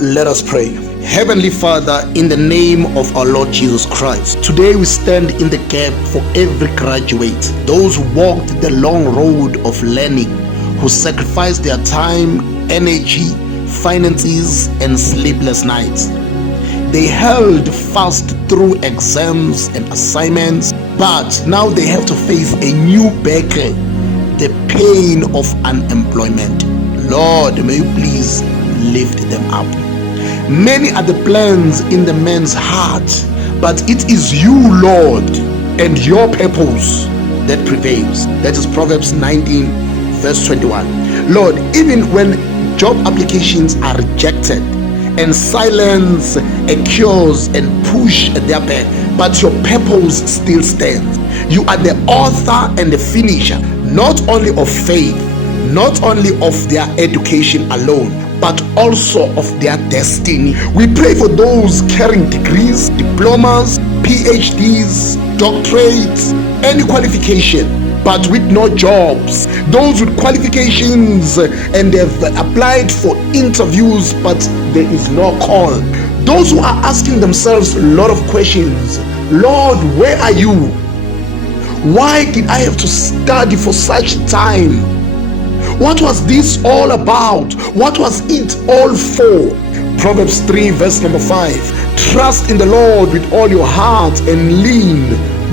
Let us pray. Heavenly Father, in the name of our Lord Jesus Christ, today we stand in the gap for every graduate, those who walked the long road of learning, who sacrificed their time, energy, finances, and sleepless nights. They held fast through exams and assignments, but now they have to face a new battle, the pain of unemployment. Lord, may you please lift them up. Many are the plans in the man's heart, but it is you, Lord, and your purpose that prevails. That is Proverbs 19 verse 21. Lord, even when job applications are rejected and silence accuse and push their back, but your purpose still stands. You are the author and the finisher, not only of faith, not only of their education alone, but also of their destiny. We pray for those carrying degrees, diplomas, PhDs, doctorates, any qualification, but with no jobs. Those with qualifications and they've applied for interviews, but there is no call. Those who are asking themselves a lot of questions. Lord, where are you? Why did I have to study for such time? What was this all about? What was it all for? Proverbs 3 verse number 5. Trust in the Lord with all your heart and lean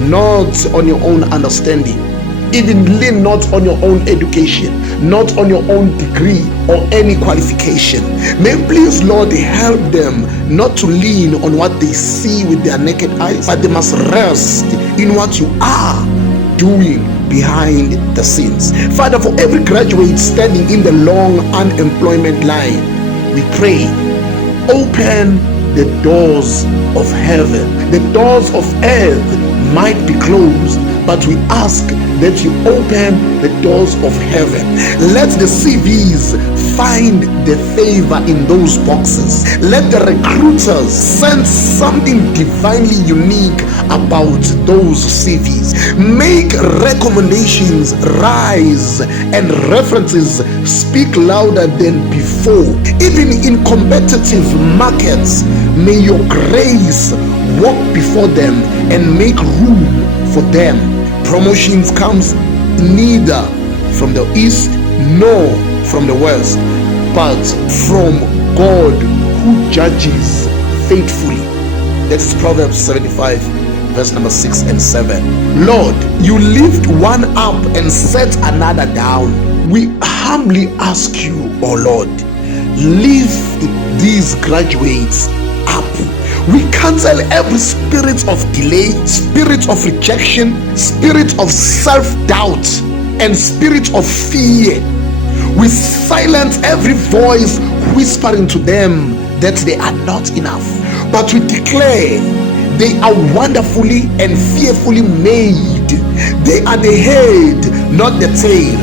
not on your own understanding. Even lean not on your own education, not on your own degree or any qualification. May please, Lord, help them not to lean on what they see with their naked eyes, but they must rest in what you are doing behind the scenes. Father, for every graduate standing in the long unemployment line, we pray, open the doors of heaven. The doors of earth might be closed, but we ask that you open the doors of heaven. Let the CVs find the favor in those boxes. Let the recruiters sense something divinely unique about those CVs. Make recommendations rise and references speak louder than before. Even in competitive markets, may your grace walk before them and make room for them. Promotions comes neither from the east nor from the west, but from God who judges faithfully. That's Proverbs 75 verse number 6 and 7. Lord, you lift one up and set another down. We humbly ask you, oh Lord, lift these graduates up. We cancel every spirit of delay, spirit of rejection, spirit of self-doubt, and spirit of fear. We silence every voice whispering to them that they are not enough. But we declare they are wonderfully and fearfully made. They are the head, not the tail.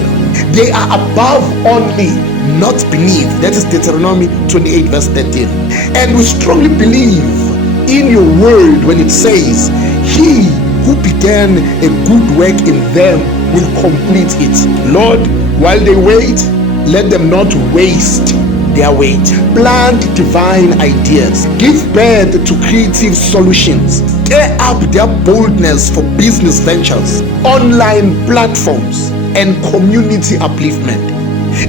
They are above only, not beneath. That is Deuteronomy 28 verse 13. And we strongly believe in your word when it says, he who began a good work in them will complete it. Lord, while they wait, let them not waste their wait. Plant divine ideas. Give birth to creative solutions. Stir up their boldness for business ventures, online platforms, and community upliftment.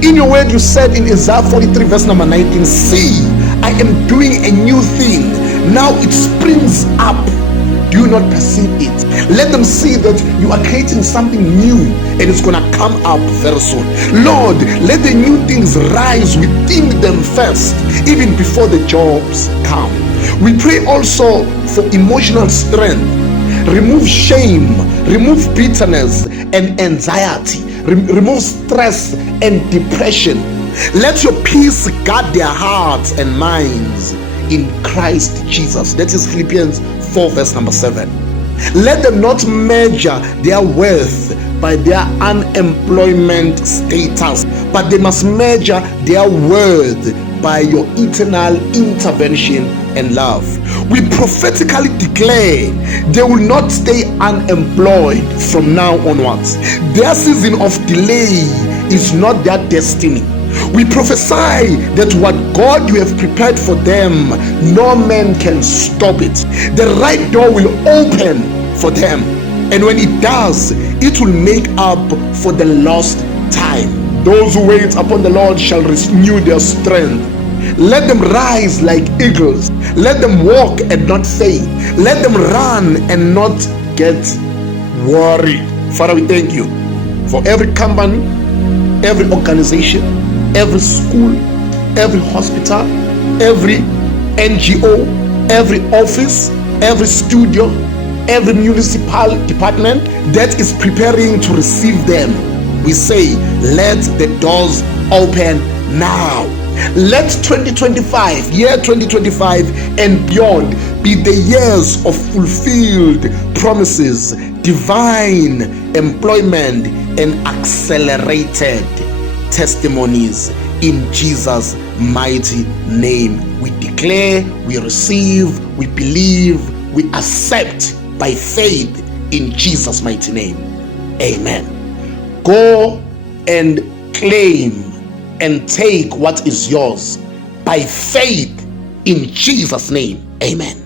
In your word, you said in Isaiah 43 verse number 19, see, I am doing a new thing. Now it springs up. Do you not perceive it? Let them see that you are creating something new and it's going to come up very soon. Lord, let the new things rise within them first, even before the jobs come. We pray also for emotional strength. Remove shame, remove bitterness and anxiety, remove stress and depression. Let your peace guard their hearts and minds in Christ Jesus. That is Philippians 4 verse number 7. Let them not measure their worth by their unemployment status, but they must measure their worth by your eternal intervention and love. We prophetically declare they will not stay unemployed from now onwards. Their season of delay is not their destiny. We prophesy that what God you have prepared for them, no man can stop it. The right door will open for them, and when it does, it will make up for the lost time. Those who wait upon the Lord shall renew their strength. Let them rise like eagles. Let them walk and not faint. Let them run and not get worried. Father, we thank you for every company, every organization, every school, every hospital, every NGO, every office, every studio, every municipal department that is preparing to receive them. We say, let the doors open now. Let 2025, year 2025 and beyond, be the years of fulfilled promises, divine employment, and accelerated testimonies in Jesus' mighty name. We declare, we receive, we believe, we accept by faith in Jesus' mighty name. Amen. Go and claim and take what is yours by faith in Jesus' name. Amen.